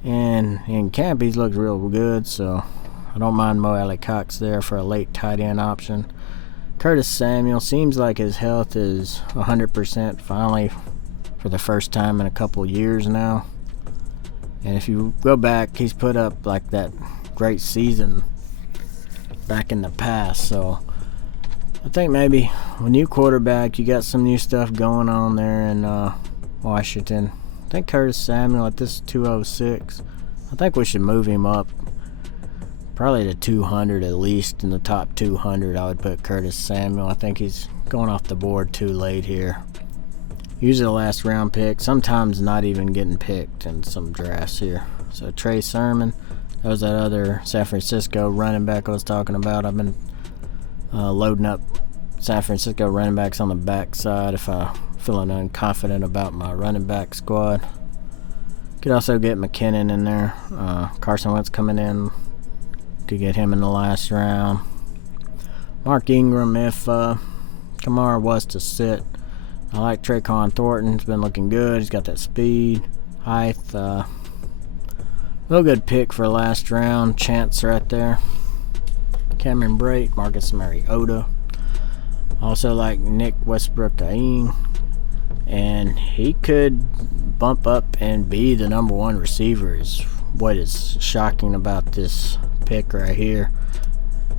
And in camp, he's looked real good, so I don't mind Mo Alley-Cox there for a late tight end option. Curtis Samuel seems like his health is 100% finally for the first time in a couple years now. And if you go back, he's put up like that great season back in the past. So I think maybe with new quarterback, you got some new stuff going on there in Washington. I think Curtis Samuel at this 206, I think we should move him up. Probably to 200 at least. In the top 200, I would put Curtis Samuel. I think he's going off the board too late here. Usually a last round pick. Sometimes not even getting picked in some drafts here. So Trey Sermon. That was that other San Francisco running back I was talking about. I've been loading up San Francisco running backs on the backside if I'm feeling unconfident about my running back squad. Could also get McKinnon in there. Carson Wentz coming in. Could get him in the last round. Mark Ingram, if Kamara was to sit. I like Traquan Thornton. He's been looking good. He's got that speed, height. Real good pick for last round. Chance right there. Cameron Brate, Marcus Mariota. Also like Nick Westbrook-Ain. And he could bump up and be the number one receiver is what is shocking about this pick right here.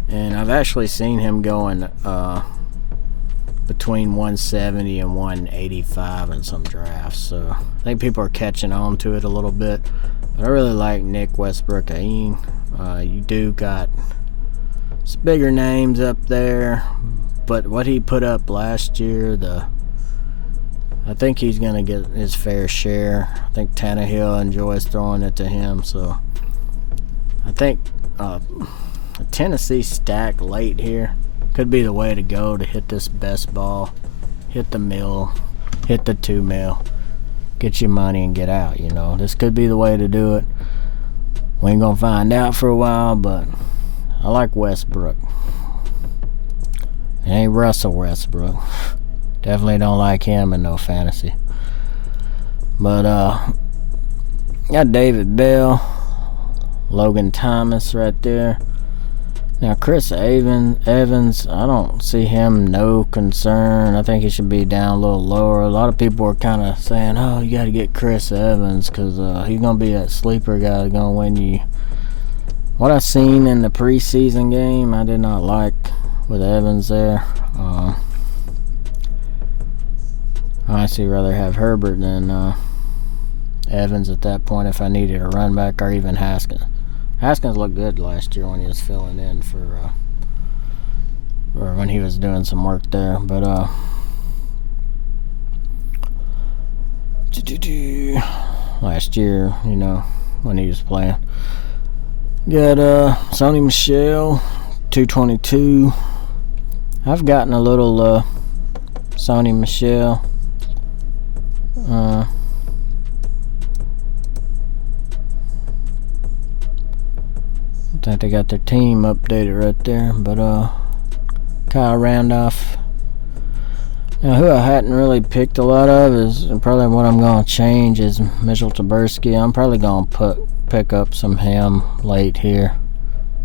And I've actually seen him going between 170 and 185 in some drafts, so I think people are catching on to it a little bit. But I really like Nick Westbrook-Ain. You do got some bigger names up there, but what he put up last year, I think he's going to get his fair share. I think Tannehill enjoys throwing it to him, so I think a Tennessee stack late here could be the way to go to hit this best ball, hit the mill, hit the 2 mil, get your money and get out. You know, this could be the way to do it. We ain't gonna find out for a while, but I like Westbrook. It ain't Russell Westbrook. Definitely don't like him in no fantasy. But got David Bell, Logan Thomas right there. Now Chris Evans, I don't see him no concern. I think he should be down a little lower. A lot of people are kind of saying, oh, you got to get Chris Evans because he's going to be that sleeper guy that's going to win you. What I seen in the preseason game, I did not like with Evans there. I honestly rather have Herbert than Evans at that point if I needed a run back, or even Haskins. Haskins looked good last year when he was filling in for or when he was doing some work there. But last year, you know, when he was playing. Got Sony Michel, 222. I've gotten a little Sony Michel. I think they got their team updated right there. But Kyle Randolph. Now, who I hadn't really picked a lot of is probably what I'm going to change is Mitchell Trubisky. I'm probably going to pick up some him late here.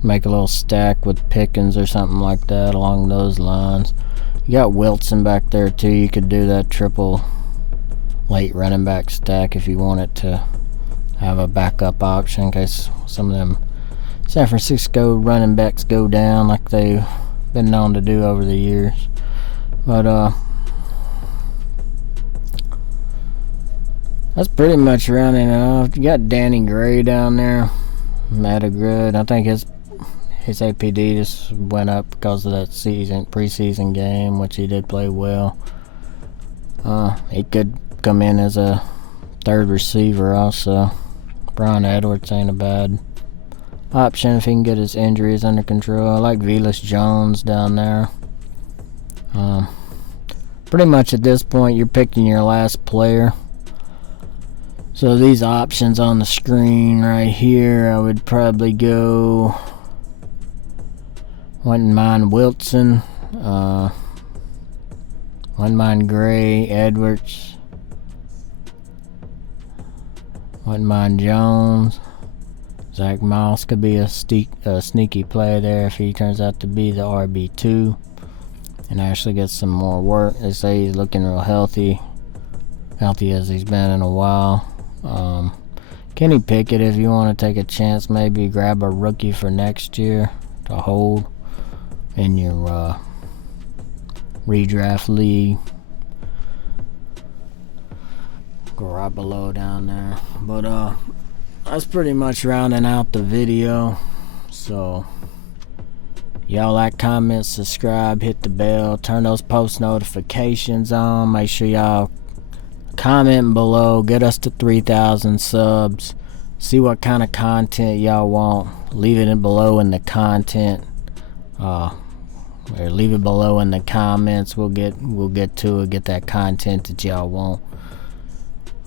Make a little stack with Pickens or something like that along those lines. You got Wilson back there too. You could do that triple late running back stack if you wanted to have a backup option in case some of them San Francisco running backs go down like they've been known to do over the years. But that's pretty much rounding it off. You got Danny Gray down there. Good. I think his APD just went up because of that preseason game, which he did play well. He could come in as a third receiver also. Brian Edwards ain't a bad option if he can get his injuries under control. I like Velus Jones down there. Pretty much at this point you're picking your last player. So these options on the screen right here, I would probably go, wouldn't mind Wilson, wouldn't mind Gray, Edwards, Wouldn't mind Jones. Zach Moss could be a sneaky play there if he turns out to be the RB2 and actually gets some more work. They say he's looking real healthy as he's been in a while. Kenny Pickett, if you want to take a chance, maybe grab a rookie for next year to hold in your redraft league. Garoppolo down there. But that's pretty much rounding out the video. So y'all like, comment, subscribe, hit the bell, turn those post notifications on. Make sure y'all comment below, get us to 3,000 subs. See what kind of content y'all want. Leave it below in the content, or leave it below in the comments. We'll get to it. Get that content that y'all want.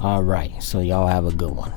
All right, so y'all have a good one.